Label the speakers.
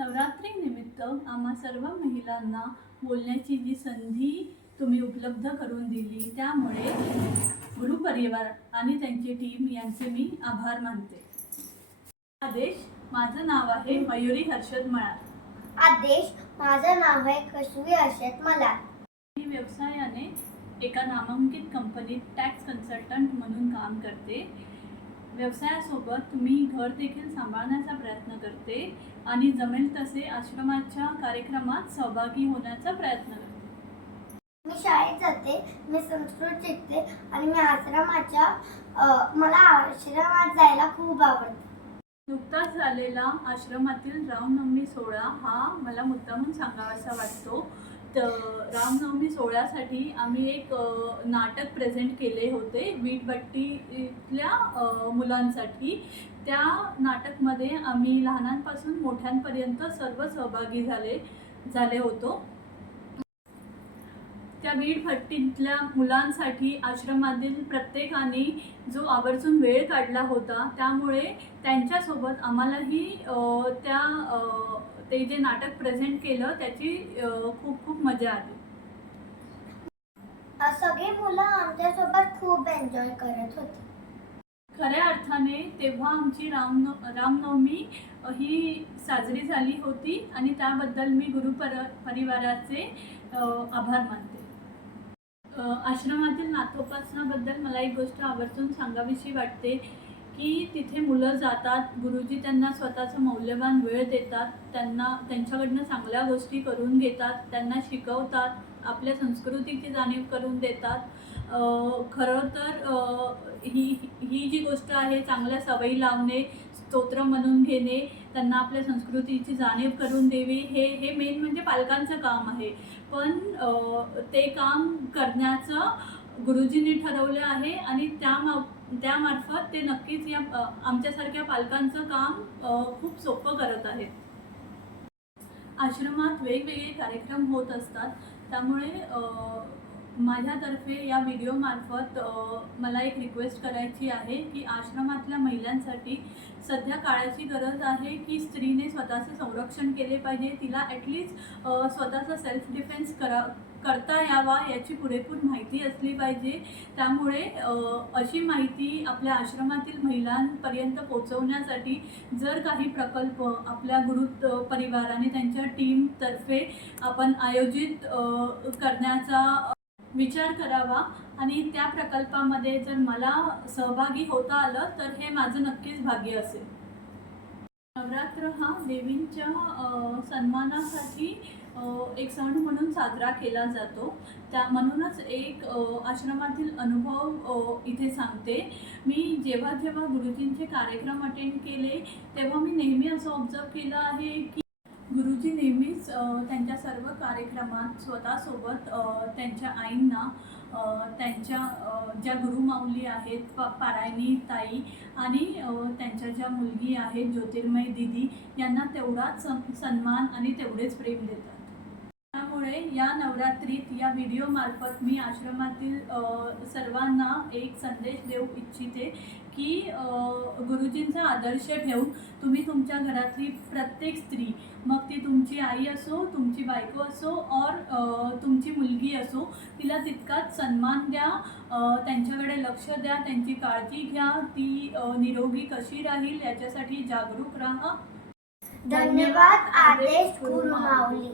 Speaker 1: नवरात्री निमित्त आम्हा सर्व महिलांना बोलण्याची जी संधी तुम्ही उपलब्ध करून दिली त्यामुळे गुरुपरिवार आणि त्यांची टीम यांचे मी आभार मानते. आदेश माझं नाव आहे मयुरी हर्षद मळार
Speaker 2: आदेश माझं नाव आहे कशवी हर्षद मला
Speaker 1: मी व्यवसायाने एका नामांकित कंपनीत टॅक्स कन्सल्टंट म्हणून काम करते. व्यवसायासोबत मी घर देखील सांभाळण्याचा प्रयत्न करते आणि जमेल तसे आश्रमाच्या कार्यक्रमात सहभागी होण्याचा प्रयत्न करते.
Speaker 2: मी शाळेत जाते मी संस्कृत शिकते आणि मी आश्रमाच्या मला आश्रमात जायला खूप आवडतं.
Speaker 1: नुकताच झालेला आश्रमातील रामनवमी सोहळा हा मला मुद्दामून सांगावासा वाटतो. रामनवमी सोहळ्यासाठी आम्ही एक नाटक प्रेझेंट केले होते वीटभट्टीतल्या मुलांसाठी. त्या नाटकमध्ये आम्ही लहानांपासून मोठ्यांपर्यंत सर्व सहभागी झाले झाले होतो. त्या वीटभट्टीतल्या मुलांसाठी आश्रमातील प्रत्येकाने जो आवर्जून वेळ काढला होता त्यामुळे त्यांच्यासोबत आम्हालाही त्या ते जे नाटक प्रेझेंट केलं त्याची खूप खूप मजा आली.
Speaker 2: सगळी मुलं आमच्यासोबत खूप एन्जॉय करत होती.
Speaker 1: खऱ्या अर्थाने तेव्हा आमची रामन रामनवमी ही साजरी झाली होती आणि त्याबद्दल मी गुरुपर परिवाराचे अ, आभार मानते. आश्रमातील नाथोपासनाबद्दल मला एक गोष्ट आवर्जून सांगावीशी वाटते. की तिथे मुलं जातात गुरुजी त्यांना स्वतःचं मौल्यवान वेळ देतात त्यांना त्यांच्याकडनं चांगल्या गोष्टी करून घेतात त्यांना शिकवतात आपल्या संस्कृतीची जाणीव करून देतात. खरं तर ही ही जी गोष्ट आहे चांगल्या सवयी लावणे स्तोत्र म्हणून घेणे त्यांना आपल्या संस्कृतीची जाणीव करून देवी हे हे मेन म्हणजे पालकांचं काम आहे. पण ते काम करण्याचं गुरुजींनी ठरवलं आहे आणि त्या त्यामार्फत ते नक्कीच या आमच्यासारख्या पालकांचं काम खूप सोपं करत आहेत. आश्रमात वेगवेगळे कार्यक्रम होत असतात. त्यामुळे माझ्यातर्फे या व्हिडिओमार्फत मला एक रिक्वेस्ट करायची आहे की आश्रमातल्या महिलांसाठी सध्या काळाची गरज आहे की स्त्रीने स्वतःचं संरक्षण केले पाहिजे. तिला ॲटलीस्ट स्वतःचा सेल्फ डिफेन्स करा करता यावा याची पुरेपूर माहिती असली पाहिजे. त्यामुळे अशी माहिती आपल्या आश्रमातील महिलांपर्यंत पोहोचवण्यासाठी जर काही प्रकल्प आपल्या गुरु परिवाराने त्यांच्या टीमतर्फे आपण आयोजित करण्याचा विचार करावा आणि त्या प्रकल्पामध्ये जर मला सहभागी होता आलं तर हे माझं नक्कीच भाग्य असेल. नवरात्र हा देवींच्या सन्मानासाठी एक सण म्हणून साजरा केला जातो. त्या म्हणूनच एक आश्रमातील अनुभव इथे सांगते. मी जेव्हा जेव्हा गुरुजींचे कार्यक्रम अटेंड केले तेव्हा मी नेहमी असं ऑब्झर्व केलं आहे की गुरुजी नेहमीच त्यांच्या सर्व कार्यक्रमात स्वतःसोबत त्यांच्या आईंना त्यांच्या ज्या गुरुमाऊली आहेत प पारायणी ताई आणि त्यांच्या ज्या मुलगी आहेत ज्योतिर्मय दिदी यांना तेवढाच सन्मान आणि तेवढेच प्रेम देतात. त्यामुळे या नवरात्रीत या व्हिडिओमार्फत मी आश्रमातील सर्वांना एक संदेश देऊ इच्छिते की गुरुजींचा आदर्श ठेवून तुम्ही तुमच्या घरातली प्रत्येक स्त्री मग ती तुमची आई असो तुमची बायको असो और तुमची मुलगी असो तिला तितकाच सन्मान द्या त्यांच्याकडे लक्ष द्या त्यांची काळजी घ्या ती निरोगी कशी राहील याच्यासाठी जागरूक राहा.
Speaker 2: धन्यवाद. आदेश गुरु माऊली.